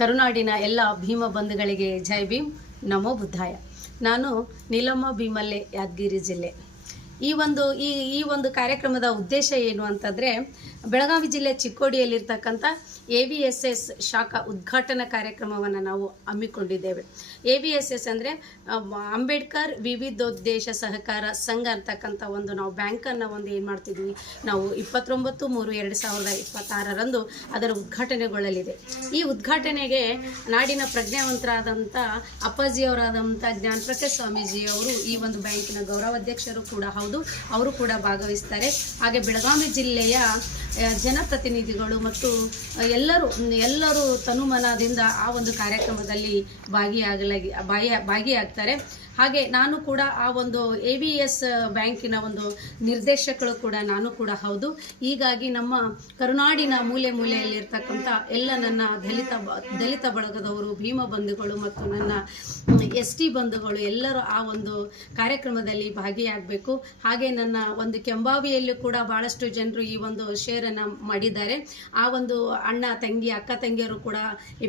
ಕರುನಾಡಿನ ಎಲ್ಲ ಭೀಮ ಬಂಧುಗಳಿಗೆ ಜೈ ಭೀಮ್, ನಮೋ ಬುದ್ಧಾಯ. ನಾನು ನೀಲಮ್ಮ ಭೀಮಲ್ಲೆ, ಯಾದಗಿರಿ ಜಿಲ್ಲೆ. ಈ ಒಂದು ಕಾರ್ಯಕ್ರಮದ ಉದ್ದೇಶ ಏನು ಅಂತಂದರೆ, ಬೆಳಗಾವಿ ಜಿಲ್ಲೆ ಚಿಕ್ಕೋಡಿಯಲ್ಲಿರ್ತಕ್ಕಂಥ AVSS ಶಾಖಾ ಉದ್ಘಾಟನಾ ಕಾರ್ಯಕ್ರಮವನ್ನು ನಾವು ಹಮ್ಮಿಕೊಂಡಿದ್ದೇವೆ. AVSS ಅಂದರೆ ಅಂಬೇಡ್ಕರ್ ವಿವಿಧೋದ್ದೇಶ ಸಹಕಾರ ಸಂಘ ಅಂತಕ್ಕಂಥ ನಾವು ಬ್ಯಾಂಕನ್ನು ಏನು ಮಾಡ್ತಿದ್ವಿ, ನಾವು 29/3/2026 ಅದರ ಉದ್ಘಾಟನೆಗೊಳ್ಳಲಿದೆ. ಈ ಉದ್ಘಾಟನೆಗೆ ನಾಡಿನ ಪ್ರಜ್ಞಾವಂತರಾದಂಥ ಅಪ್ಪಾಜಿಯವರಾದಂಥ ಜ್ಞಾನಪ್ರಕಾಶ್ ಸ್ವಾಮೀಜಿಯವರು ಈ ಒಂದು ಬ್ಯಾಂಕಿನ ಗೌರವಾಧ್ಯಕ್ಷರು ಕೂಡ ಹೌದು, ಅವರು ಕೂಡ ಭಾಗವಹಿಸ್ತಾರೆ. ಹಾಗೆ ಬೆಳಗಾವಿ ಜಿಲ್ಲೆಯ ಜನಪ್ರತಿನಿಧಿಗಳು ಮತ್ತು ಎಲ್ಲರೂ ತನುಮನದಿಂದ ಆ ಒಂದು ಕಾರ್ಯಕ್ರಮದಲ್ಲಿ ಭಾಗಿಯಾಗ್ತಾರೆ. ಹಾಗೆ ನಾನು ಕೂಡ ಆ ಒಂದು AVS ಬ್ಯಾಂಕಿನ ನಿರ್ದೇಶಕರು ಕೂಡ ನಾನು ಕೂಡ ಹೌದು. ಹೀಗಾಗಿ ನಮ್ಮ ಕರುನಾಡಿನ ಮೂಲೆಯಲ್ಲಿರ್ತಕ್ಕಂಥ ಎಲ್ಲ ನನ್ನ ದಲಿತ ಬಳಗದವರು, ಭೀಮ ಬಂಧುಗಳು ಮತ್ತು ನನ್ನ ST ಬಂಧುಗಳು ಎಲ್ಲರೂ ಆ ಒಂದು ಕಾರ್ಯಕ್ರಮದಲ್ಲಿ ಭಾಗಿಯಾಗಬೇಕು. ಹಾಗೆ ನನ್ನ ಕೆಂಬಾವಿಯಲ್ಲೂ ಕೂಡ ಭಾಳಷ್ಟು ಜನರು ಈ ಶೇರನ್ನು ಮಾಡಿದ್ದಾರೆ. ಆ ಅಣ್ಣ ತಂಗಿ ಅಕ್ಕ ತಂಗಿಯರು ಕೂಡ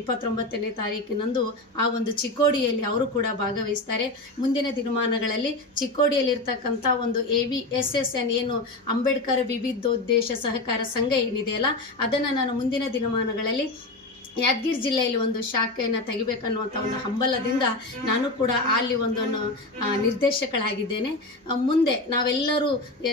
29ನೇ ತಾರೀಕಿನಂದು ಆ ಚಿಕ್ಕೋಡಿಯಲ್ಲಿ ಅವರು ಕೂಡ ಭಾಗವಹಿಸ್ತಾರೆ. ಮುಂದಿನ ದಿನಮಾನಗಳಲ್ಲಿ ಚಿಕ್ಕೋಡಿಯಲ್ಲಿರ್ತಕ್ಕಂಥ AVSS ಏನು ಅಂಬೇಡ್ಕರ್ ವಿವಿಧೋದ್ದೇಶ ಸಹಕಾರ ಸಂಘ ಏನಿದೆಯಲ್ಲ, ಅದನ್ನು ನಾನು ಮುಂದಿನ ದಿನಮಾನಗಳಲ್ಲಿ ಯಾದಗಿರಿ ಜಿಲ್ಲೆಯಲ್ಲಿ ಶಾಖೆಯನ್ನು ತೆಗಿಬೇಕನ್ನುವಂಥ ಹಂಬಲದಿಂದ ನಾನು ಕೂಡ ಅಲ್ಲಿ ನಿರ್ದೇಶಕಳಾಗಿದ್ದೇನೆ. ಮುಂದೆ ನಾವೆಲ್ಲರೂ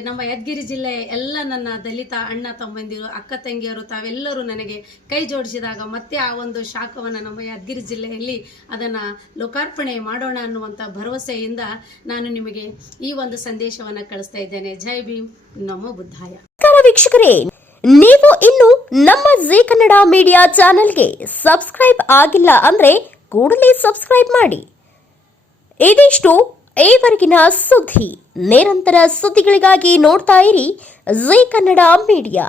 ನಮ್ಮ ಯಾದಗಿರಿ ಜಿಲ್ಲೆಯ ಎಲ್ಲ ನನ್ನ ದಲಿತ ಅಣ್ಣ ತಮ್ಮಂದಿರು, ಅಕ್ಕ ತಂಗಿಯರು ತಾವೆಲ್ಲರೂ ನನಗೆ ಕೈ ಜೋಡಿಸಿದಾಗ ಮತ್ತೆ ಆ ಶಾಖವನ್ನು ನಮ್ಮ ಯಾದಗಿರಿ ಜಿಲ್ಲೆಯಲ್ಲಿ ಅದನ್ನು ಲೋಕಾರ್ಪಣೆ ಮಾಡೋಣ ಅನ್ನುವಂಥ ಭರವಸೆಯಿಂದ ನಾನು ನಿಮಗೆ ಈ ಸಂದೇಶವನ್ನು ಕಳಿಸ್ತಾ ಇದ್ದೇನೆ. ಜೈ ಭೀಮ್, ನಮೋ ಬುದ್ಧಾಯ. ವೀಕ್ಷಕರೇ, ನೀವು ಇನ್ನು ನಮ್ಮ ಜೀ ಕನ್ನಡ ಮೀಡಿಯಾ ಚಾನೆಲ್ಗೆ ಸಬ್ಸ್ಕ್ರೈಬ್ ಆಗಿಲ್ಲ ಅಂದ್ರೆ ಕೂಡಲೇ ಸಬ್ಸ್ಕ್ರೈಬ್ ಮಾಡಿ. ಇದಿಷ್ಟು ಈವರೆಗಿನ ಸುದ್ದಿ. ನಿರಂತರ ಸುದ್ದಿಗಳಿಗಾಗಿ ನೋಡ್ತಾ ಇರಿ ಜೀ ಕನ್ನಡ ಮೀಡಿಯಾ.